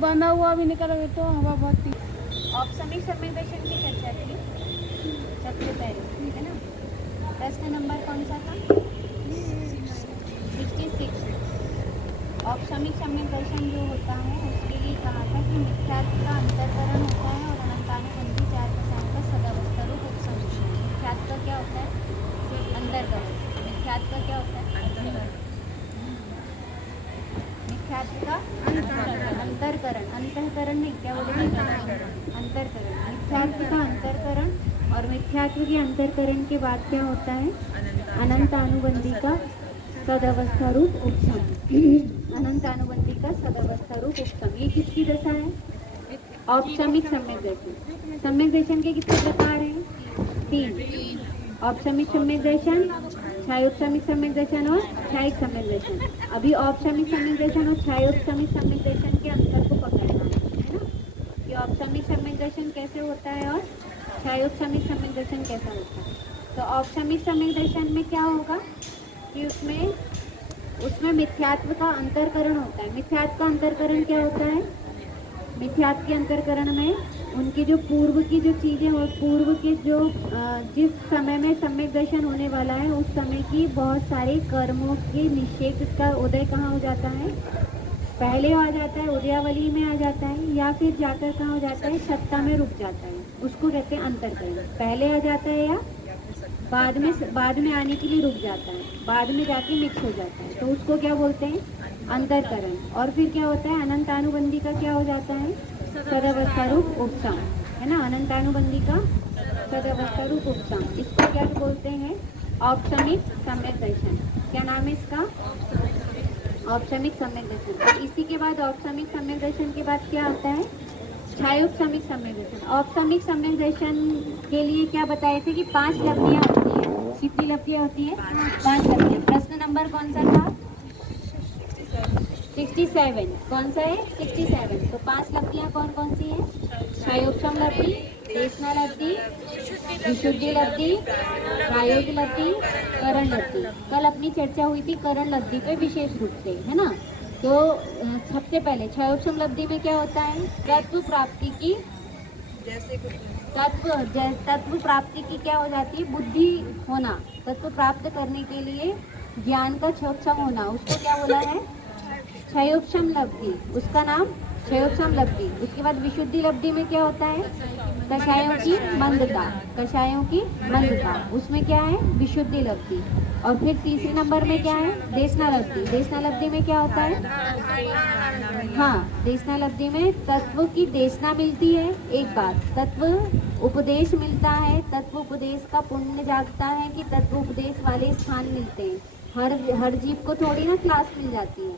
बना हुआ भी निकल गया तो हवा बहुत थी। औपसमिक सम्यक की चर्चा थी सबसे पहले, है ना। प्रश्न नंबर कौन सा था? 66। औपसमिक सम्यक दर्शन जो होता है उसके लिए कहा था कि मिथ्यात्व का अंतरकरण होता है और अनंतानुबंधी चार दशाओं का सदावस्था रूप उपसंस्कृत। मिथ्यात्व का क्या होता है? अंतरकरण। मिथ्यात्व का क्या होता है? मिथ्यात्व का अंतरकरण। अंतःकरण नहीं, क्या बोले? अंतरकरण। मिथ्यात्व का अंतरकरण और मिथ्यात्व के अंतरकरण के बाद क्या होता है? अनंत अनुबंधी का सदावस्था रूप उपसम। अनंत अनुबंधी का सदावस्था रूप उपसम। ये किसकी दशा है? औपसमिक सम्यक दर्शन। सम्यक दर्शन के कितने प्रकार हैं? 3। औपसमिक सम्यक दर्शन, छायोपसमिक सम्यक दर्शन और छायिक सम्यक दर्शन। अभी औपसमिक सम्यक दर्शन और छायोपसमिक सम्यक दर्शन के अंतर को पकड़ना है ना, कि औपसमिक सम्यक दर्शन कैसे होता है और छायोपसमिक सम्यक दर्शन कैसा होता है। तो औपसमिक सम्यक दर्शन में क्या होगा कि उसमें मिथ्यात्व का अंतरकरण होता है। मिथ्यात्व का अंतरकरण क्या होता है? मिथ्यात्व के अंतरकरण में उनकी जो पूर्व की जो चीज़ें हो, पूर्व के जो जिस समय में सम्यक दर्शन होने वाला है उस समय की बहुत सारे कर्मों के निषेध का उदय कहाँ हो जाता है? पहले आ जाता है, उदयावली में आ जाता है, या फिर जाकर कहाँ हो जाता है? सत्ता में रुक जाता है। उसको कहते हैं अंतरकरण। पहले आ जाता है या बाद में आने के लिए रुक जाता है, बाद में जाके मिक्स हो जाता है, तो उसको क्या बोलते हैं? अंतरकरण। और फिर क्या होता है? अनंतानुबंधी का क्या हो जाता है? सदावस्था रूप उपसम, है ना। अनंतानुबंधी का सदावस्था रूप उपसम, इसको क्या बोलते हैं? औपसमिक सम्यक दर्शन। क्या नाम है इसका? औपसमिक सम्यक दर्शन। इसी के बाद औपसमिक सम्यक दर्शन के बाद क्या आता है? छायोपसमिक सम्यक दर्शन। औपसमिक सम्यक दर्शन के लिए क्या बताए थे कि 5 लब्धियां होती है। कितनी लब्धियां होती है? 5 लब्धियां। प्रश्न नंबर कौन सा था? 67। कौन सा है? 67। तो 5 लब्धियां कौन कौन सी है? छायोपसम लब्धि, देशना लब्धि, विशुद्धि लब्धि, प्रायोगिक लब्धि, करण लब्धि। कल अपनी चर्चा हुई थी करण लब्धि पे विशेष रूप से, है ना। तो सबसे पहले छायोपसम लब्धि में क्या होता है? तत्व प्राप्ति की तत्व प्राप्ति की क्या हो जाती है? बुद्धि होना। तत्व प्राप्त करने के लिए ज्ञान का क्षोभसम होना, उसको क्या बोला है? क्षयोपशम लब्धि। उसका नाम क्षयोपशम लब्धि। उसके बाद विशुद्धि लब्धि में क्या होता है? कषायों की मंदता। कषायों की मंदता, उसमें क्या है? विशुद्धि लब्धि। और फिर तीसरे नंबर में क्या है? देशना लब्धि। देशना लब्धि में क्या होता है? हाँ, देशना लब्धि में तत्व की देशना मिलती है। एक बात, तत्व उपदेश मिलता है। तत्व उपदेश का पुण्य जागता है कि तत्व उपदेश वाले स्थान मिलते हैं। हर जीव को थोड़ी ना क्लास मिल जाती है,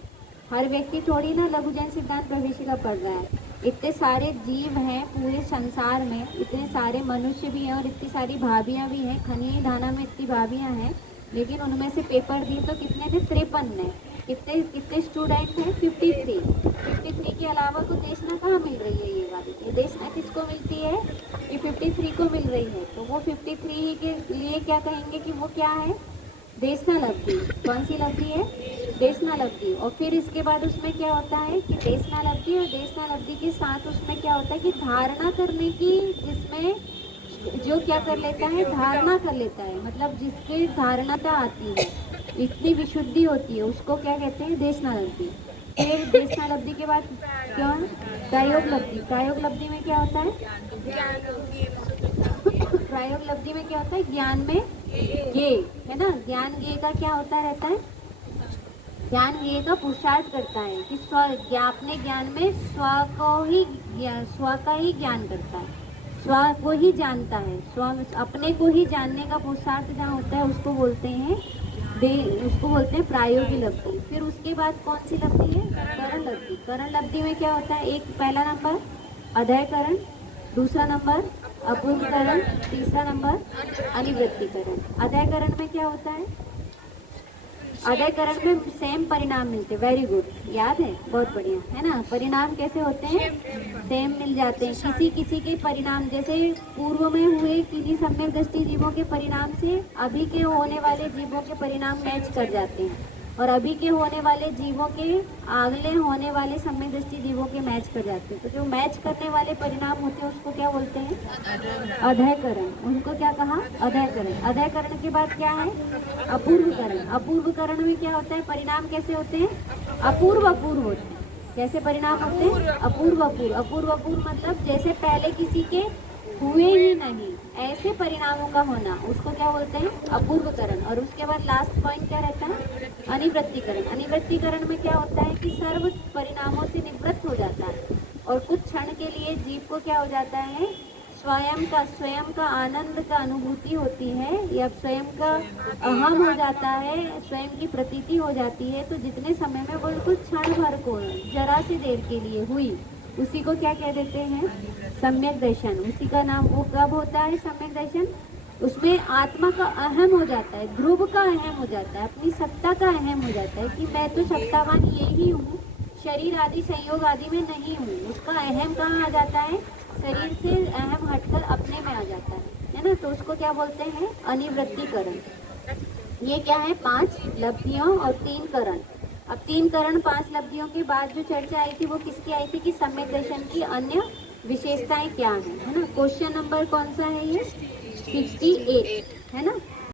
हर व्यक्ति थोड़ी ना लघु जैन सिद्धांत प्रवेशिका पढ़ रहा है। इतने सारे जीव हैं पूरे संसार में, इतने सारे मनुष्य भी हैं और इतनी सारी भाभियाँ भी हैं। खनिये धाना में इतनी भाभियाँ हैं, लेकिन उनमें से पेपर दिए तो कितने थे? 53 ने। कितने स्टूडेंट हैं? 53। 53 के अलावा तो देशना कहाँ मिल रही है? ये वाली ये देशना किसको मिलती है? ये 53 को मिल रही है। तो वो 53 के लिए क्या कहेंगे कि वो क्या है? देशना लब्धि। कौन सी लब्धि है? देशना लब्धि। और फिर इसके बाद उसमें क्या होता है कि देशना लब्धि और देशना लब्धि के साथ उसमें क्या होता है कि धारणा करने की, जिसमें जो क्या कर लेता है? धारणा कर लेता है, मतलब जिसकी धारणता आती है, इतनी विशुद्धि होती है, उसको क्या कहते हैं? देशना लब्धि। फिर देशना लब्धि के बाद क्या? प्रायोग लब्धि। प्रायोग लब्धि में क्या होता है? प्रायोग लब्धि में क्या होता है? ज्ञान में ज्ञे, है ना। ज्ञान ज्ञे का क्या होता रहता है? ज्ञान ज्ञे का पुरुषार्थ करता है कि अपने ज्ञान में स्व का ही ज्ञान करता है, स्व को ही जानता है। अपने को ही जानने का पुरुषार्थ जहाँ होता है उसको बोलते हैं प्रायोगिक लब्धि। फिर उसके बाद कौन सी लब्धि है? करण लब्धि। करण लब्धि में क्या होता है? एक पहला नंबर अधयकरण, दूसरा नंबर अपूर्वकरण, तीसरा नंबर अनिवृत्तिकरण। अधयकरण में क्या होता है? अधयकरण में सेम परिणाम मिलते हैं। वेरी गुड, याद है, बहुत बढ़िया, है ना। परिणाम कैसे होते हैं? सेम मिल जाते हैं। किसी किसी के परिणाम, जैसे पूर्व में हुए किन्हीं सम्यक दृष्टि जीवों के परिणाम से अभी के होने वाले जीवों के परिणाम मैच कर जाते हैं। और अभी के होने वाले जीवों के अगले होने वाले सम्यक दृष्टि जीवों के मैच कर जाते हैं। तो जो मैच करने वाले परिणाम होते हैं उसको क्या बोलते हैं? अधयकरण। उनको क्या कहा? अधयकरण। अधयकरण के बाद क्या है? अपूर्वकरण। अपूर्वकरण में क्या होता है? परिणाम कैसे होते हैं? अपूर्व अपूर्व होते हैं। कैसे परिणाम होते हैं? अपूर्व अपूर्व। अपूर्व अपूर्व मतलब जैसे पहले किसी के हुए ही नहीं, ऐसे परिणामों का होना, उसको क्या बोलते हैं? अपूर्वकरण। और उसके बाद लास्ट पॉइंट क्या रहता है? अनिवृत्तिकरण। अनिवृत्तिकरण में क्या होता है कि सर्व परिणामों से निवृत्त हो जाता है और कुछ क्षण के लिए जीव को क्या हो जाता है? स्वयं का आनंद का अनुभूति होती है, या स्वयं का अहम हो जाता है, स्वयं की प्रतीति हो जाती है। तो जितने समय में बिल्कुल क्षण भर को, जरा सी देर के लिए हुई, उसी को क्या कह देते हैं? सम्यक दर्शन। उसी का नाम वो कब होता है? सम्यक दर्शन। उसमें आत्मा का अहम हो जाता है, ध्रुव का अहम हो जाता है, अपनी सत्ता का अहम हो जाता है कि मैं तो सत्तावान यही हूँ, शरीर आदि संयोग आदि में नहीं हूँ। उसका अहम कहाँ आ जाता है? शरीर से अहम हटकर अपने में आ जाता है ना। तो उसको क्या बोलते हैं? अनिवृत्तिकरण। ये क्या है? 5 लब्धियों और 3 करण। अब 3 करण 5 लब्धियों के बाद जो चर्चा आई थी वो किसकी आई थी? कि सम्यक दर्शन की अन्य विशेषताएं क्या है ना। क्वेश्चन नंबर कौन सा है ये? 68 है ना।